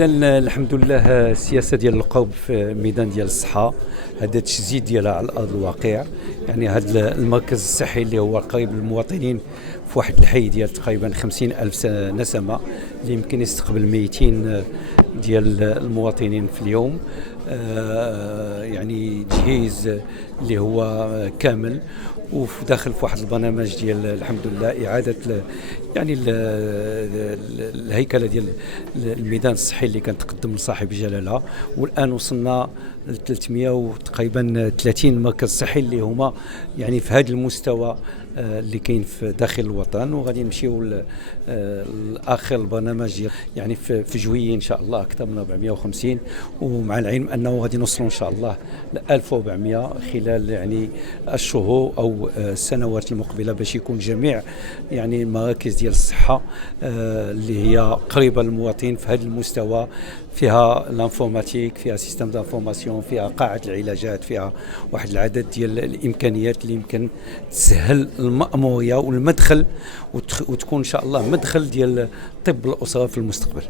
اذا الحمد لله السياسه ديال القوم في الميدان ديال الصحه هذا التجسيد ديالها على ارض الواقع. يعني هذا المركز الصحي اللي هو قريب للمواطنين في واحد الحي ديال تقريبا 50 ألف نسمة اللي يمكن يستقبل 200 ديال المواطنين في اليوم. يعني تجهيز اللي هو كامل وفي داخل في واحد البرنامج ديال الحمد لله إعادة يعني الهيكلة ديال الميدان الصحي اللي كان تقدم لصاحب الجلالة، والآن وصلنا ل 300 وتقريبا 30 مركز صحي اللي هما يعني في هذا المستوى اللي كاين في داخل الوطن. وغادي نمشيو لاخر البرنامج يعني في جوية ان شاء الله اكثر من 450، ومع العلم انه غادي نوصلوا ان شاء الله ل 1400 خلال يعني الشهور او السنوات المقبله، باش يكون جميع يعني المراكز ديال الصحه اللي هي قريبه للمواطن في هذا المستوى، فيها الانفورماتيك، فيها سيستم دانفورماسيون، فيها قاعه العلاجات، فيها واحد العدد ديال الامكانيات اللي يمكن تسهل المأمورية والمدخل وتكون ان شاء الله مدخل ديال طب الاسره في المستقبل.